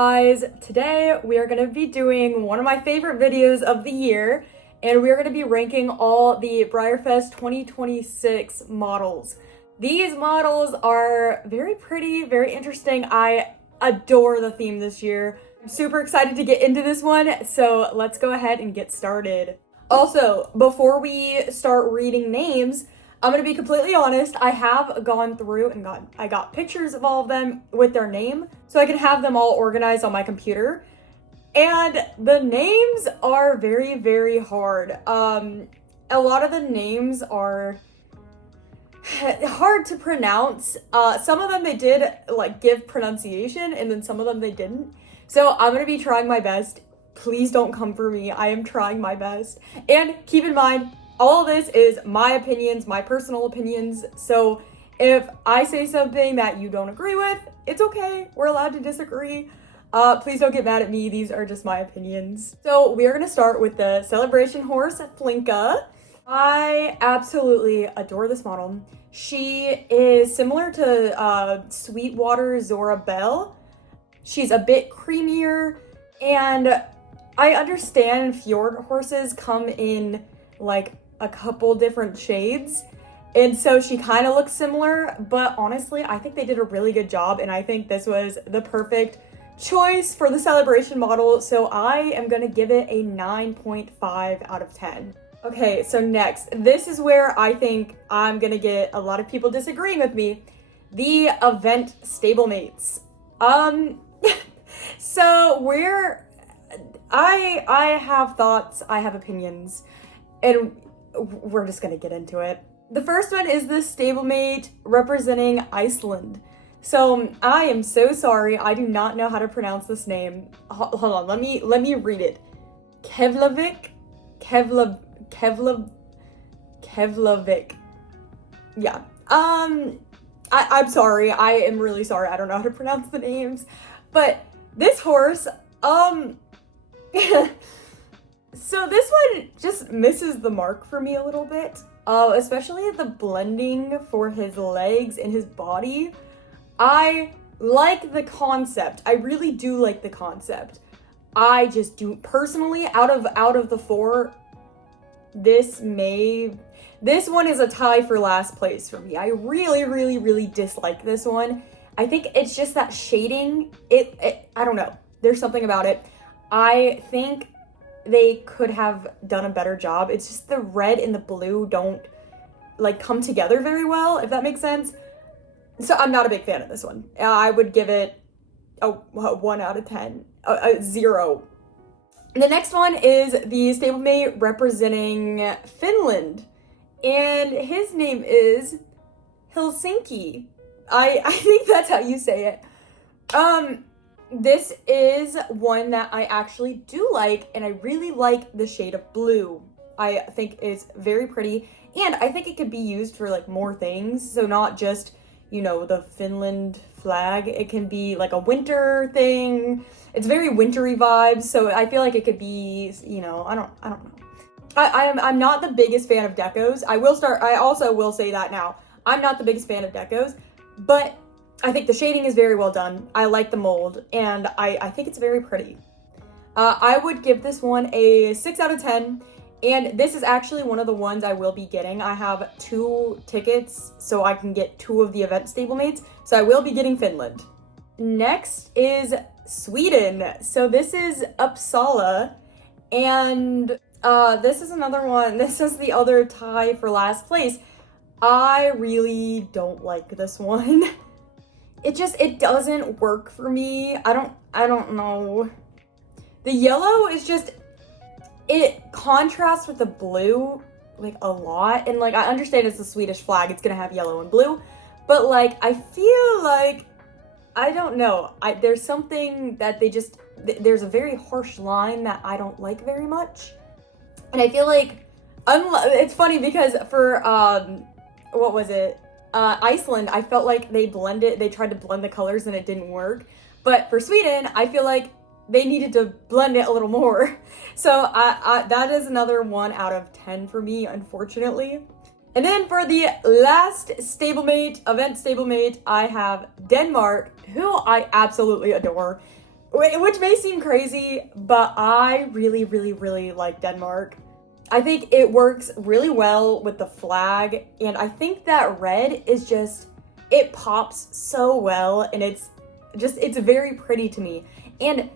guys, today we are going to be doing one of my favorite videos of the year, and we are going to be ranking all the Breyerfest 2026 models. These models are very pretty, very interesting. I adore the theme this year. I'm super excited to get into this one, so let's go ahead and get started. Also, before we start reading names, I'm gonna be completely honest, I have gone through and I got pictures of all of them with their name, so I can have them all organized on my computer. And the names are very, very hard. A lot of the names are hard to pronounce. Some of them they did like give pronunciation, and then some of them they didn't. So I'm gonna be trying my best. Please don't come for me. I am trying my best. And keep in mind, all of this is my opinions, my personal opinions. So if I say something that you don't agree with, it's okay. We're allowed to disagree. Please don't get mad at me. These are just my opinions. So we are going to start with the celebration horse, Flinka. I absolutely adore this model. She is similar to Sweetwater Zora Belle. She's a bit creamier, and I understand fjord horses come in like a couple different shades, and so she kind of looks similar, but honestly I think they did a really good job, and I think this was the perfect choice for the celebration model, so I am gonna give it a 9.5 out of 10. Okay, so next, this is where I think I'm gonna get a lot of people disagreeing with me. The event stablemates. So I have thoughts, I have opinions, and we're just gonna get into it. The first one is the stablemate representing Iceland. So I am so sorry, I do not know how to pronounce this name. Hold on, let me read it. Keflavik. Yeah. I'm sorry, I am really sorry, I don't know how to pronounce the names. But this horse, so this one just misses the mark for me a little bit, especially the blending for his legs and his body. I like the concept. I really do like the concept. I just do personally, out of the four, this one is a tie for last place for me. I really dislike this one. I think it's just that shading. I don't know. There's something about it. I think they could have done a better job. It's just the red and the blue don't like come together very well, if that makes sense. So I'm not a big fan of this one. I would give it a 1 out of 10, a 0. The next one is the stablemate representing Finland, and his name is Helsinki. I think that's how you say it. This is one that I actually do like, and I really like the shade of blue. I think it's very pretty, and I think it could be used for like more things. So not just, you know, the Finland flag. It can be like a winter thing. It's very wintry vibes, so I feel like it could be, you know, I don't know. I'm not the biggest fan of decos. I also will say that now. I'm not the biggest fan of decos, but I think the shading is very well done. I like the mold, and I think it's very pretty. I would give this one a 6 out of 10, and this is actually one of the ones I will be getting. I have 2 tickets, so I can get 2 of the event stablemates, so I will be getting Finland. Next is Sweden. So this is Uppsala, and this is another one. This is the other tie for last place. I really don't like this one. It doesn't work for me. I don't know. The yellow is just, it contrasts with the blue like a lot, and like I understand it's the Swedish flag, it's gonna have yellow and blue, but like I feel like, I don't know, there's something that there's a very harsh line that I don't like very much. And I feel like, it's funny because for what was it? Iceland, I felt like they tried to blend the colors and it didn't work. But for Sweden, I feel like they needed to blend it a little more. So that is another 1 out of 10 for me, unfortunately. And then for the last stablemate, event stablemate, I have Denmark, who I absolutely adore. which may seem crazy, but I really, really, really like Denmark. I think it works really well with the flag, and I think that red is just, it pops so well, and it's very pretty to me. And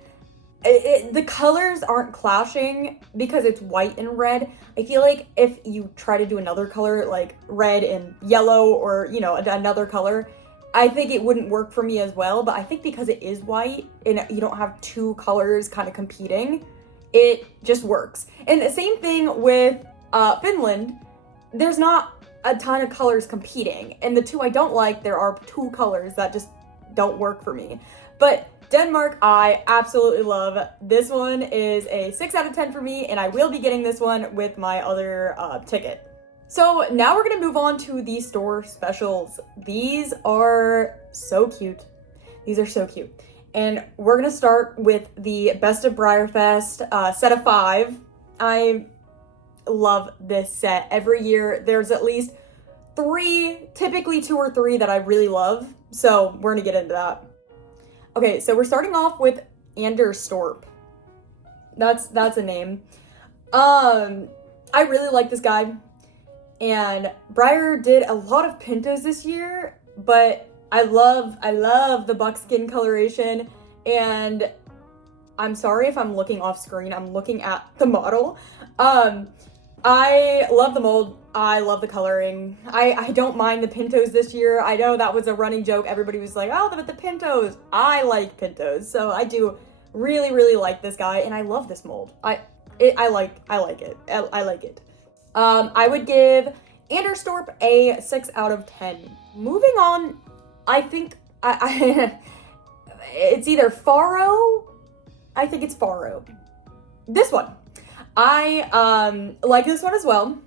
the colors aren't clashing because it's white and red. I feel like if you try to do another color, like red and yellow, or, you know, another color, I think it wouldn't work for me as well. But I think because it is white and you don't have two colors kind of competing, it just works. And the same thing with Finland. There's not a ton of colors competing. And the two I don't like, there are two colors that just don't work for me. But Denmark, I absolutely love. This one is a 6 out of 10 for me, and I will be getting this one with my other ticket. So now we're gonna move on to the store specials. These are so cute. These are so cute. And we're gonna start with the Best of Breyerfest set of 5. I love this set. Every year there's at least 3, typically 2 or 3 that I really love. So we're gonna get into that. Okay, so we're starting off with Anderstorp. That's a name. I really like this guy. And Breyer did a lot of Pintos this year, but I love the buckskin coloration. And I'm sorry if I'm looking off screen. I'm looking at the model. I love the mold. I love the coloring. I don't mind the Pintos this year. I know that was a running joke. Everybody was like, oh, but the Pintos. I like Pintos. So I do really, really like this guy. And I love this mold. I like it. I like it. I would give Anderstorp a 6 out of 10. Moving on, I think it's either Faro. I think it's Faro. This one. I like this one as well,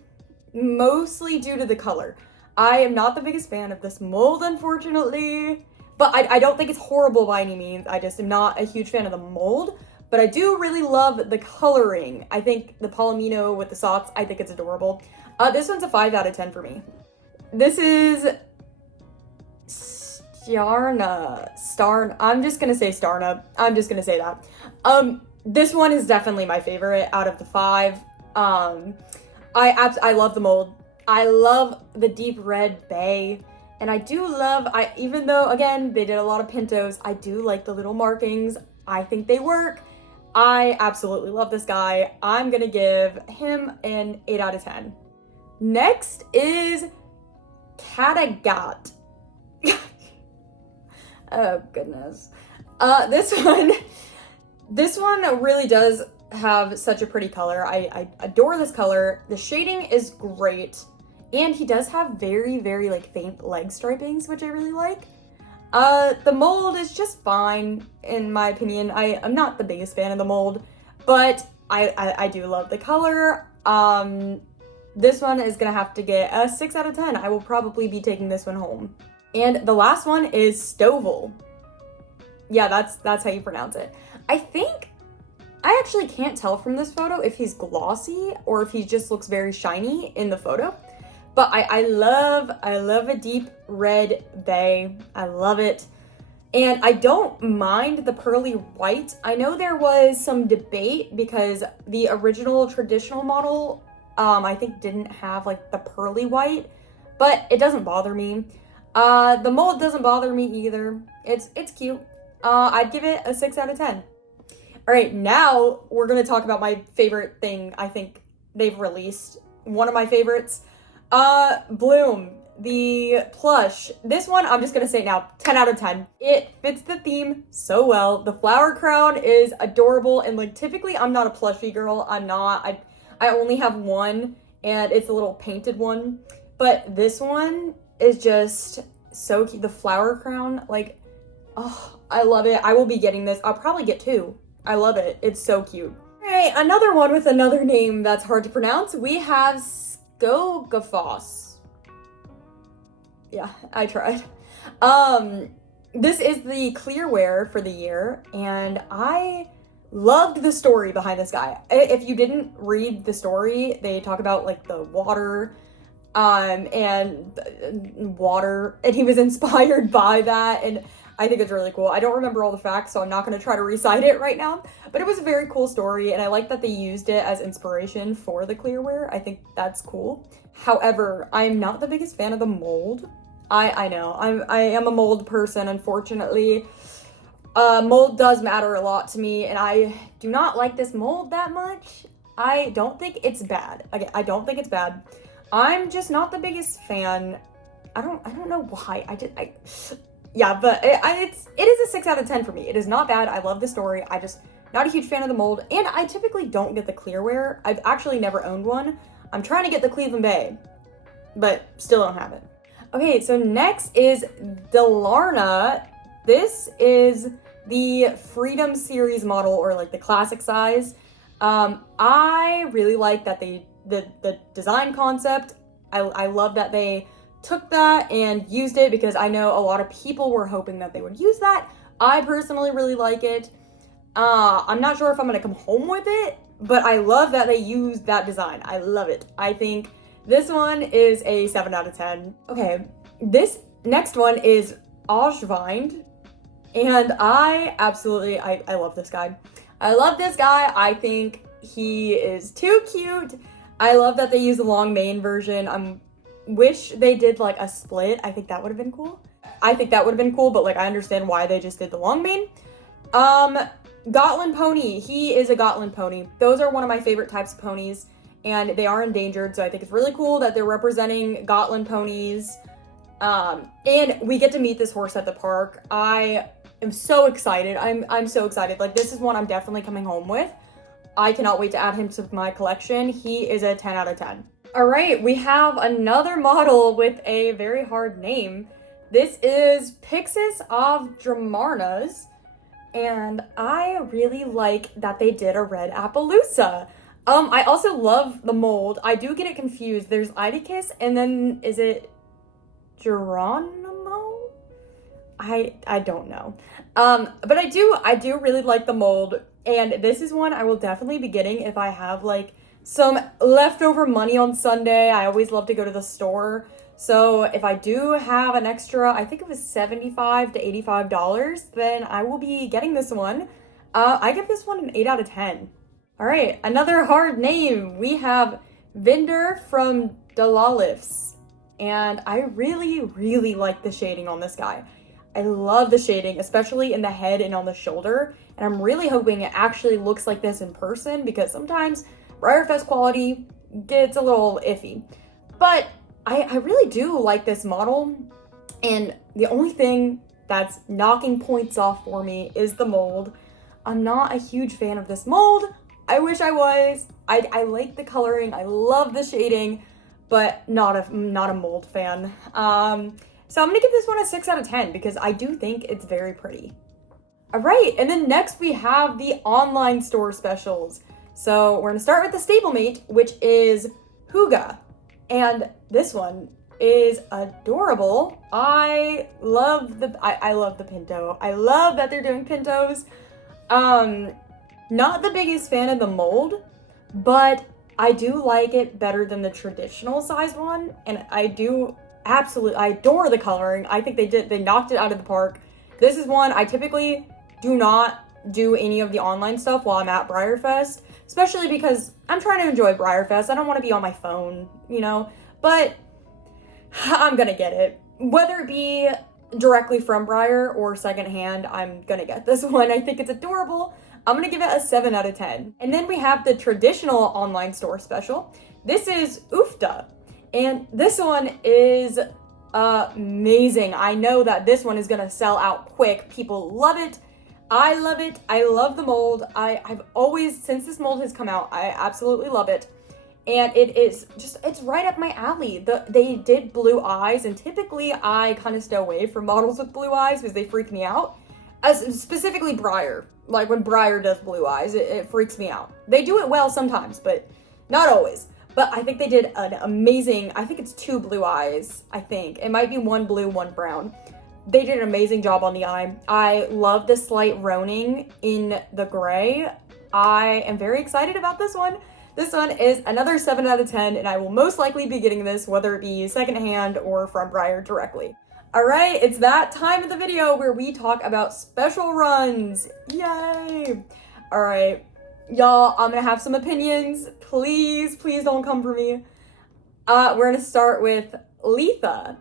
mostly due to the color. I am not the biggest fan of this mold, unfortunately, but I don't think it's horrible by any means. I just am not a huge fan of the mold, but I do really love the coloring. I think the Palomino with the socks, I think it's adorable. This one's a 5 out of 10 for me. This is Starna. I'm just gonna say Starna. I'm just gonna say that. This one is definitely my favorite out of the 5. I love the mold. I love the deep red bay. And I do love, even though, again, they did a lot of Pintos, I do like the little markings. I think they work. I absolutely love this guy. I'm gonna give him an 8 out of 10. Next is Kattegat. Oh, goodness. This one really does have such a pretty color. I adore this color. The shading is great. And he does have very, very like faint leg stripings, which I really like. The mold is just fine, in my opinion. I'm not the biggest fan of the mold, but I do love the color. This one is gonna have to get a 6 out of 10. I will probably be taking this one home. And the last one is Stovall. Yeah, that's how you pronounce it. I actually can't tell from this photo if he's glossy or if he just looks very shiny in the photo. But I love a deep red bay. I love it. And I don't mind the pearly white. I know there was some debate because the original traditional model, I think didn't have like the pearly white, but it doesn't bother me. The mold doesn't bother me either. It's cute. I'd give it a 6 out of 10. All right, now we're gonna talk about my favorite thing I think they've released. One of my favorites. Bloom, the plush. This one, I'm just gonna say now, 10 out of 10. It fits the theme so well. The flower crown is adorable, and like typically I'm not a plushie girl. I'm not. I only have one, and it's a little painted one. But this one is just so cute. The flower crown, like, oh, I love it. I will be getting this. I'll probably get 2. I love it. It's so cute. All right, another one with another name that's hard to pronounce. We have Skogafoss. Yeah, I tried. This is the clear wear for the year, and I loved the story behind this guy. If you didn't read the story, they talk about like the water, and he was inspired by that, and I think it's really cool. I don't remember all the facts, so I'm not going to try to recite it right now, but it was a very cool story, and I like that they used it as inspiration for the clearware. I think that's cool. However, I'm not the biggest fan of the mold. I know, I am a mold person, unfortunately. Mold does matter a lot to me, and I do not like this mold that much. I don't think it's bad. Again, I don't think it's bad. I'm just not the biggest fan. I don't know why. Yeah, but it is a 6 out of 10 for me. It is not bad. I love the story. I just not a huge fan of the mold, and I typically don't get the clearware. I've actually never owned one. I'm trying to get the Cleveland Bay, but still don't have it. Okay, so next is Delarna. This is the Freedom Series model, or like the classic size. I really like that the design concept. I love that they took that and used it, because I know a lot of people were hoping that they would use that. I personally really like it. I'm not sure if I'm gonna come home with it, but I love that they used that design. I love it. I think this one is a 7 out of 10. Okay, this next one is Oshvind, and I love this guy. I love this guy. I think he is too cute. I love that they use the long mane version. Wish they did like a split. I think that would have been cool. But like I understand why they just did the long mane. Gotland pony. He is a Gotland pony. Those are one of my favorite types of ponies, and they are endangered, so I think it's really cool that they're representing Gotland ponies. And we get to meet this horse at the park. I am so excited. I'm so excited. Like, this is one I'm definitely coming home with. I cannot wait to add him to my collection. He is a 10 out of 10. All right, we have another model with a very hard name. This is Pixis of Dramarnas, and I really like that they did a red Appaloosa. I also love the mold. I do get it confused. There's Idicus, and then is it Geronimo? I don't know. But I do really like the mold, and this is one I will definitely be getting if I have like some leftover money on Sunday. I always love to go to the store. So if I do have an extra, I think it was $75 to $85, then I will be getting this one. I give this one an 8 out of 10. All right, another hard name. We have Vinder from Delalifs, and I really, really like the shading on this guy. I love the shading, especially in the head and on the shoulder, and I'm really hoping it actually looks like this in person, because sometimes Breyerfest quality gets a little iffy. But I really do like this model, and the only thing that's knocking points off for me is the mold. I'm not a huge fan of this mold. I wish I was. I like the coloring, I love the shading, but not a mold fan. So I'm gonna give this one a 6 out of 10 because I do think it's very pretty. All right, and then next we have the online store specials. So we're gonna start with the stablemate, which is Huga. And this one is adorable. I love the Pinto. I love that they're doing Pintos. Not the biggest fan of the mold, but I do like it better than the traditional size one. And I adore the coloring. I think they knocked it out of the park. This is one I typically do not do any of the online stuff while I'm at Breyerfest, especially because I'm trying to enjoy Breyerfest. I don't want to be on my phone, but I'm gonna get it. Whether it be directly from Breyer or secondhand, I'm gonna get this one. I think it's adorable. I'm gonna give it a 7 out of 10. And then we have the traditional online store special. This is Ufta, and this one is amazing. I know that this one is gonna sell out quick. People love it. I love it. I love the mold. I've always, since this mold has come out, I absolutely love it. And it's right up my alley. They did blue eyes, and typically I kind of stay away from models with blue eyes because they freak me out. As specifically Breyer. Like when Breyer does blue eyes, it freaks me out. They do it well sometimes, but not always. But I think they did an amazing, I think it's 2 blue eyes, I think. It might be 1 blue, 1 brown. They did an amazing job on the eye. I love the slight roning in the gray. I am very excited about this one. This one is another 7 out of 10, and I will most likely be getting this, whether it be secondhand or from Breyer directly. All right, it's that time of the video where we talk about special runs. Yay! All right, y'all, I'm gonna have some opinions. Please don't come for me. We're gonna start with Letha.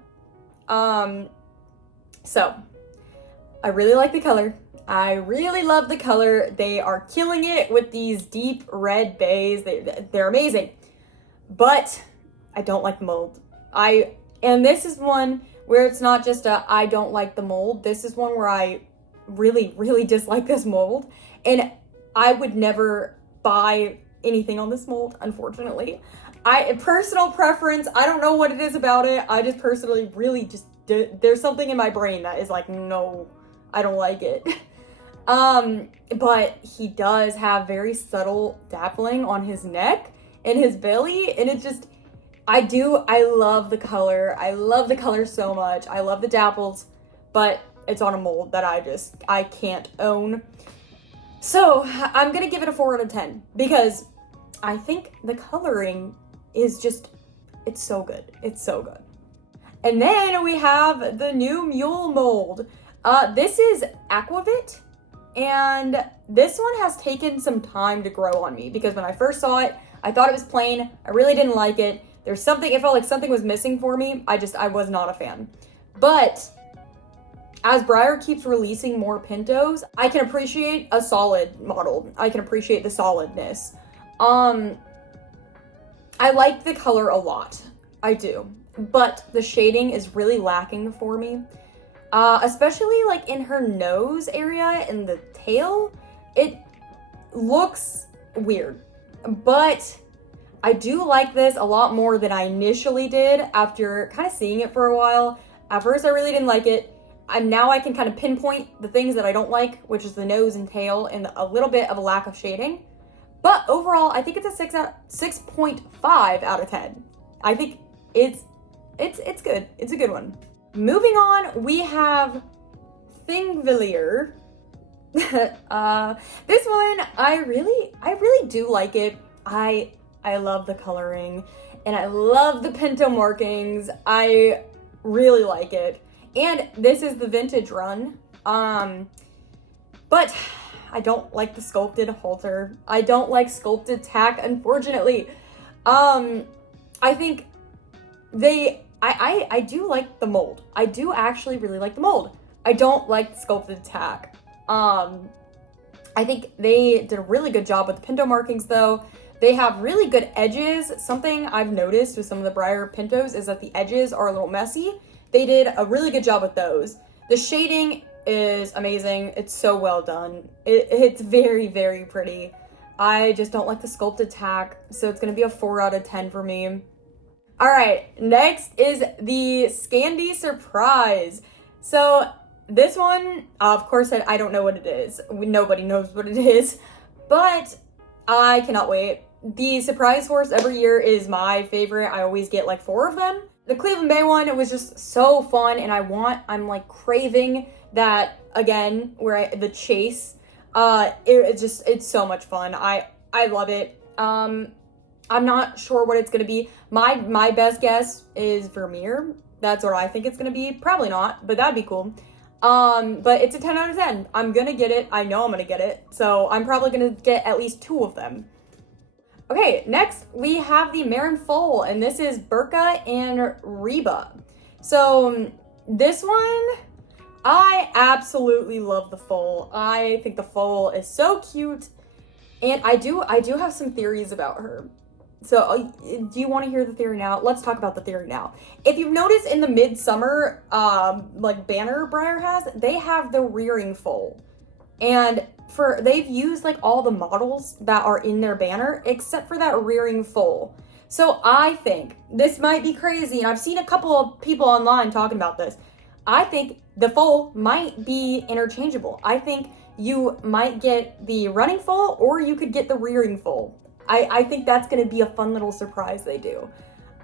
So I really like the color. I really love the color. They are killing it with these deep red bays. They're amazing. But I don't like the mold. And this is one where it's not just I don't like the mold. This is one where I really dislike this mold. And I would never buy anything on this mold, unfortunately. Personal preference, I don't know what it is about it. I just personally there's something in my brain that is like, no, I don't like it. But he does have very subtle dappling on his neck and his belly, and it just, I love the color. I love the color so much. I love the dapples, but it's on a mold that I can't own. So I'm gonna give it a 4 out of 10 because I think the coloring is just, it's so good. It's so good. And then we have the new mule mold. This is Aquavit, and this one has taken some time to grow on me because when I first saw it, I thought it was plain. I really didn't like it. It felt like something was missing for me. I was not a fan. But as Breyer keeps releasing more Pintos, I can appreciate a solid model. I can appreciate the solidness. I like the color a lot. I do. But the shading is really lacking for me. Especially like in her nose area and the tail. It looks weird. But I do like this a lot more than I initially did after kind of seeing it for a while. At first, I really didn't like it. And now I can kind of pinpoint the things that I don't like, which is the nose and tail and a little bit of a lack of shading. But overall, I think it's a 6.5 out of 10. I think it's good. It's a good one. Moving on, we have Thingvellir. This one, I really do like it. I love the coloring and I love the Pinto markings. I really like it. And this is the vintage run. But I don't like the sculpted halter. I don't like sculpted tack, unfortunately. I think I do like the mold. I do actually really like the mold. I don't like the sculpted tack. I think they did a really good job with the Pinto markings though. They have really good edges. Something I've noticed with some of the Breyer Pintos is that the edges are a little messy. They did a really good job with those. The shading is amazing. It's so well done. It's very, very pretty. I just don't like the sculpted tack, so it's gonna be a 4 out of 10 for me. All right, next is the Scandi Surprise. So this one, of course, I don't know what it is. Nobody knows what it is, but I cannot wait. The surprise horse every year is my favorite. I always get like 4 of them. The Cleveland Bay one, it was just so fun, and I'm like craving that again, the chase. It's so much fun. I love it. I'm not sure what it's gonna be. My best guess is Vermeer. That's what I think it's gonna be. Probably not, but that'd be cool. But it's a 10 out of 10. I'm gonna get it. I know I'm gonna get it. So I'm probably gonna get at least 2 of them. Okay, next we have the Marin Foal, and this is Burka and Reba. So this one, I absolutely love the foal. I think the foal is so cute, and I do have some theories about her. So do you want to hear the theory now? Let's talk about the theory now. If you've noticed in the midsummer like banner Breyer has, they have the rearing foal, and they've used like all the models that are in their banner except for that rearing foal. So I think this might be crazy, and I've seen a couple of people online talking about this. I think the foal might be interchangeable. I think you might get the running foal, or you could get the rearing foal. I think that's going to be a fun little surprise they do.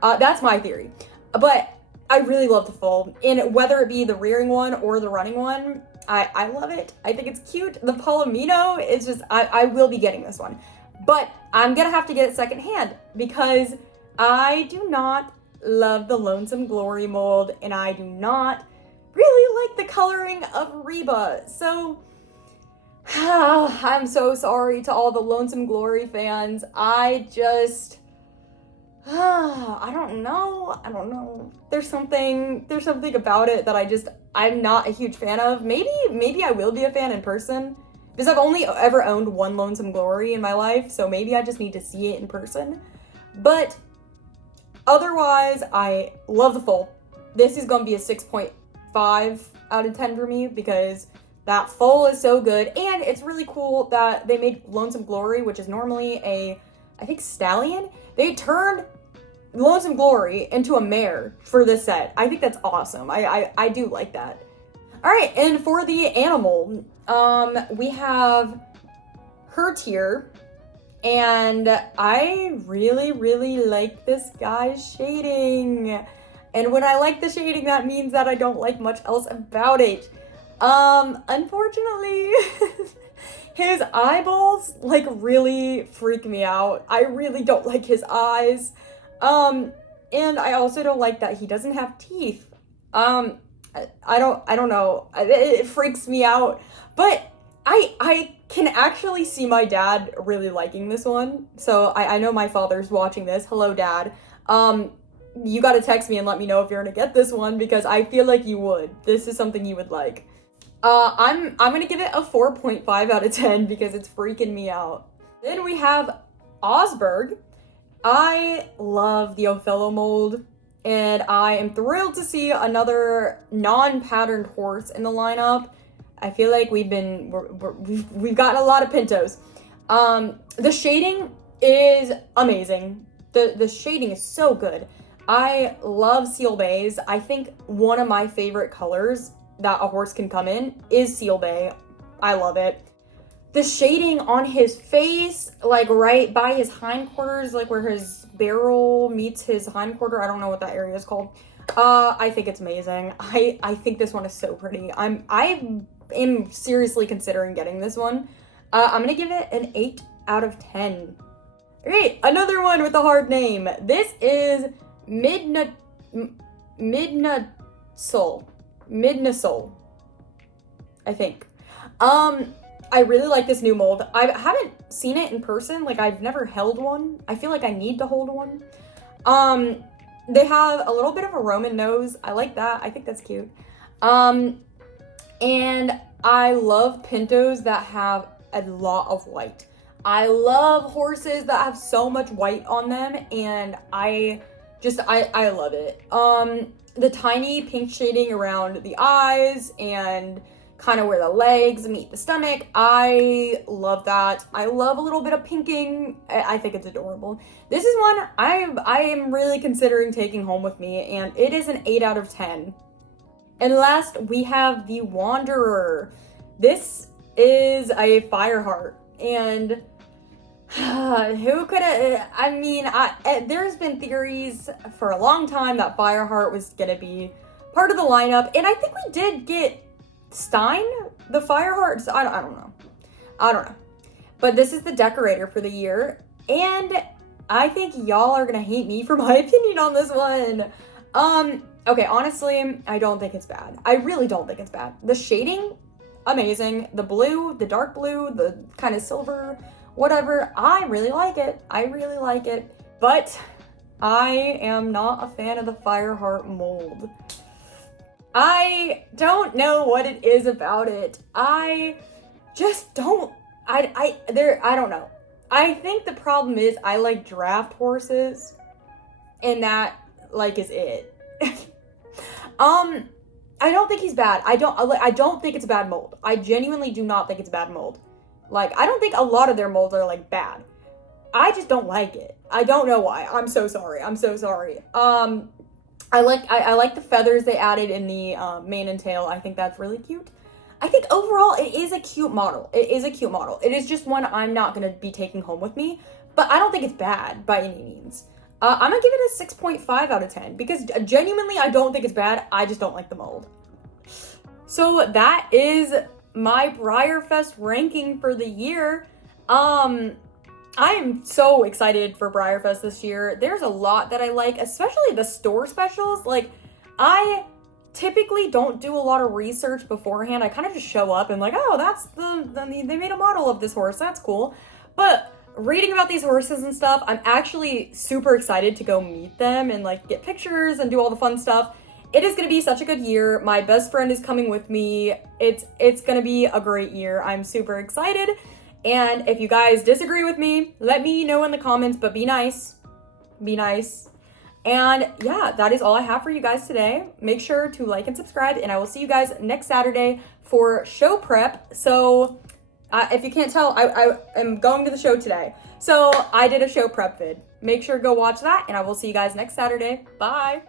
That's my theory. But I really love the foal. And whether it be the rearing one or the running one, I love it. I think it's cute. The Palomino is just, I will be getting this one. But I'm going to have to get it secondhand because I do not love the Lonesome Glory mold, and I do not like the coloring of Reba. So, I'm so sorry to all the Lonesome Glory fans. I just, I don't know. There's something about it that I'm not a huge fan of. Maybe I will be a fan in person. Because I've only ever owned one Lonesome Glory in my life, so maybe I just need to see it in person. But otherwise, I love the full. This is going to be a 6.5 out of 10 for me because that full is so good. And it's really cool that they made Lonesome Glory, which is normally I think stallion. They turned Lonesome Glory into a mare for this set. I think that's awesome. I do like that. All right, and for the animal, we have her tier, and I really like this guy's shading. And when I like the shading, that means that I don't like much else about it. Unfortunately, his eyeballs, like, really freak me out. I really don't like his eyes. And I also don't like that he doesn't have teeth. I don't know. It freaks me out. But I can actually see my dad really liking this one. So I know my father's watching this. Hello, Dad. You gotta text me and let me know if you're gonna get this one because I feel like you would. This is something you would like. I'm gonna give it a 4.5 out of 10 because it's freaking me out. Then we have Osberg. I love the Othello mold. And I am thrilled to see another non-patterned horse in the lineup. I feel like we've gotten a lot of Pintos. The shading is amazing. The shading is so good. I love seal bays. I think one of my favorite colors that a horse can come in is seal bay. I love it. The shading on his face, like right by his hindquarters, like where his barrel meets his hindquarter. I don't know what that area is called. I think it's amazing. I think this one is so pretty. I am seriously considering getting this one. I'm gonna give it an 8 out of 10. Okay, another one with a hard name. This is Midnasol, I think. I really like this new mold. I haven't seen it in person. Like, I've never held one. I feel like I need to hold one. They have a little bit of a Roman nose. I like that. I think that's cute. And I love Pintos that have a lot of white. I love horses that have so much white on them, and I love it. The tiny pink shading around the eyes and kind of where the legs meet the stomach. I love that. I love a little bit of pinking. I think it's adorable. This is one I am really considering taking home with me, and it is an 8 out of 10. And last, we have the Wanderer. This is a Fireheart, and who could have, I mean, there's been theories for a long time that Fireheart was gonna be part of the lineup, and I think we did get Stein, the Fireheart. I don't know. But this is the decorator for the year, and I think y'all are gonna hate me for my opinion on this one. Okay, honestly, I don't think it's bad. I really don't think it's bad. The shading, amazing. The blue, the dark blue, the kind of silver, whatever, I really like it. But I am not a fan of the Fireheart mold. I don't know what it is about it. I just don't, I don't know. I think the problem is I like draft horses, and that, like, is it. I don't think he's bad. I don't think it's a bad mold. I genuinely do not think it's a bad mold. Like, I don't think a lot of their molds are, like, bad. I just don't like it. I don't know why. I'm so sorry. I like the feathers they added in the mane and tail. I think that's really cute. I think overall it is a cute model. It is just one I'm not going to be taking home with me, but I don't think it's bad by any means. I'm going to give it a 6.5 out of 10 because genuinely I don't think it's bad. I just don't like the mold. So that is my Breyerfest ranking for the year. I am so excited for Breyerfest this year. There's a lot that I like, especially the store specials. Like, I typically don't do a lot of research beforehand. I kind of just show up and like, oh, that's they made a model of this horse. That's cool. But reading about these horses and stuff, I'm actually super excited to go meet them and like get pictures and do all the fun stuff. It is going to be such a good year. My best friend is coming with me. It's going to be a great year. I'm super excited. And if you guys disagree with me, let me know in the comments, but be nice. Be nice. And yeah, that is all I have for you guys today. Make sure to like and subscribe, and I will see you guys next Saturday for show prep. So if you can't tell, I am going to the show today. So I did a show prep vid. Make sure to go watch that, and I will see you guys next Saturday. Bye.